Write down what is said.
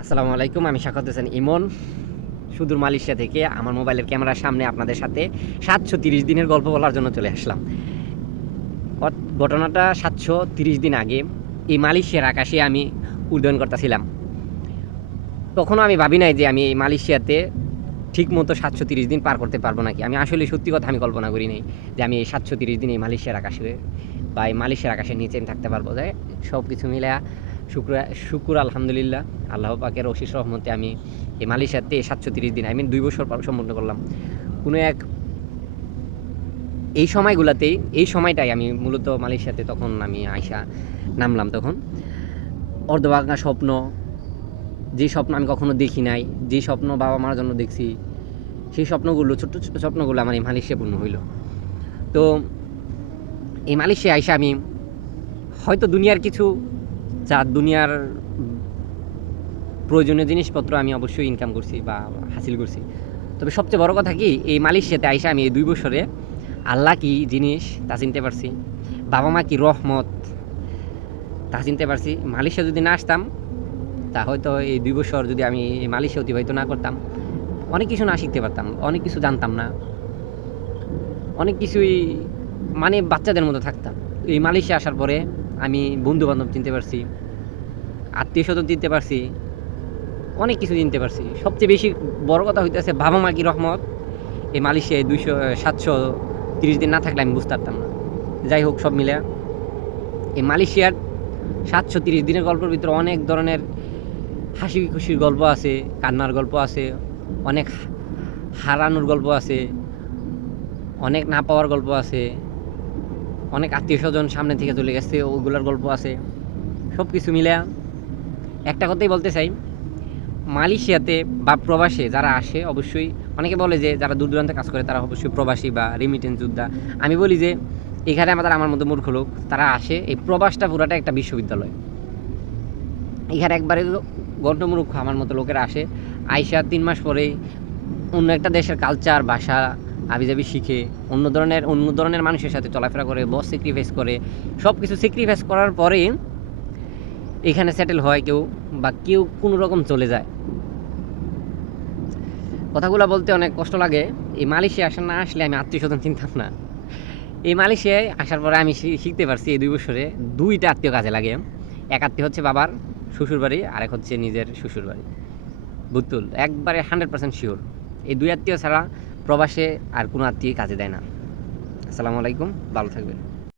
আসসালামু আলাইকুম, আমি শাখাত হোসেন ইমন। সুদূর মালয়েশিয়া থেকে আমার মোবাইলের ক্যামেরার সামনে আপনাদের সাথে সাতশো তিরিশ দিনের গল্প বলার জন্য চলে আসলাম। ঘটনাটা সাতশো তিরিশ দিন আগে এই মালয়েশিয়ার আকাশে আমি উড্ডয়ন করতেছিলাম। তখনও আমি ভাবি নাই যে আমি এই মালয়েশিয়াতে ঠিক মতো সাতশো তিরিশ দিন পার করতে পারব নাকি। আমি আসলে সত্যি কথা আমি কল্পনা করি নাই যে আমি এই সাতশো তিরিশ দিন এই মালয়েশিয়ার আকাশে বা এই মালয়েশিয়ার আকাশের নিচে থাকতে পারব। যে সব কিছু মিলে শুক্র, শুকুর আলহামদুলিল্লাহ। আল্লাহ পাকের অশিস রহমতে আমি এই মালয়েশিয়াতে সাতশো তিরিশ দিন আই আমি দুই বছর পর সম্পূর্ণ করলাম। কোনো এক এই সময়গুলোতেই এই সময়টাই আমি মূলত মালয়েশিয়াতে তখন আমি আইসা নামলাম তখন। অর্ধভাঙা স্বপ্ন, যে স্বপ্ন আমি কখনো দেখি নাই, যে স্বপ্ন বাবা মার জন্য দেখছি, সেই স্বপ্নগুলো, ছোট্ট ছোট্ট স্বপ্নগুলো আমার এই মালয়েশিয়া পূর্ণ হইল। তো এই মালয়েশিয়া আইসা আমি হয়তো দুনিয়ার কিছু যা দুনিয়ার প্রয়োজনীয় জিনিসপত্র আমি অবশ্যই ইনকাম করছি বা হাসিল করছি। তবে সবচেয়ে বড় কথা কি, এই মালয়েশিয়াতে আইসা আমি এই দুই বছরে আল্লাহ কি জিনিস তা চিনতে পারছি, বাবা মা কি রহমত তা চিনতে পারছি। মালয়েশিয়া যদি না আসতাম, তা হয়তো এই দুই বছর যদি আমি মালয়েশিয়া অতিবাহিত না করতাম, অনেক কিছু না শিখতে পারতাম, অনেক কিছু জানতাম না। অনেক কিছুই মানে বাচ্চাদের মতো থাকতাম। এই মালয়েশিয়া আসার পরে আমি বন্ধু বান্ধব চিনতে পারছি আত্মীয় স্বজন চিনতে পারছি, অনেক কিছু চিনতে পারছি। সবচেয়ে বেশি বড় কথা হইতেছে বাবা মা কি রহমত? এই মালয়েশিয়ায় দুইশো, সাতশো তিরিশ দিন না থাকলে আমি বুঝতে পারতাম না। যাই হোক, সব মিলে এই মালয়েশিয়ার সাতশো তিরিশ দিনের গল্পের ভিতরে অনেক ধরনের হাসি খুশির গল্প আছে, কান্নার গল্প আছে, অনেক হারানোর গল্প আছে, অনেক না পাওয়ার গল্প আছে অনেক আত্মীয় স্বজন সামনে থেকে চলে গেছে, ওগুলোর গল্প আছে সব কিছু মিলে একটা কথাই বলতে চাই, মালয়েশিয়াতে বা প্রবাসে যারা আসে, অবশ্যই অনেকে বলে যে যারা দূর দূরান্তে কাজ করে, তারা অবশ্যই প্রবাসী বা রেমিটেন্স যোদ্ধা। আমি বলি যে, এখানে আমাদের আমার মতো মূর্খ লোক, তারা আসে, এই প্রবাসটা পুরাটা একটা বিশ্ববিদ্যালয়। এখানে একবারে গণ্ডমূর্খ আমার মতো লোকেরা আসে, আইসা তিন মাস পরেই অন্য একটা দেশের কালচার ভাষা আবিজাবি শিখে অন্য ধরনের অন্য ধরনের মানুষের সাথে চলাফেরা করে বস স্যাক্রিফাইস করে সব কিছু স্যাক্রিফাইস করার পরে এখানে সেটেল হয় কেউ বা কেউ কোনো রকম চলে যায়। কথাগুলো বলতে অনেক কষ্ট লাগে। এই মালয়েশিয়া আসা না আসলে আমি আত্মীয় স্বজন চিনতাম না। এই মালয়েশিয়ায় আসার পরে আমি শিখতে পারছি এই দুই বছরে দুইটা আত্মীয় কাজে লাগে। এক আত্মীয় হচ্ছে বাবার শ্বশুর বাড়ি আর এক হচ্ছে নিজের শ্বশুর বাড়ি বুতুল একবারে হান্ড্রেড পার্সেন্ট শিওর এই দুই আত্মীয় ছাড়া প্রবাসে আর কোনো আত্মীয় কাজে দেয় না। আসসালামু আলাইকুম ভালো থাকবেন।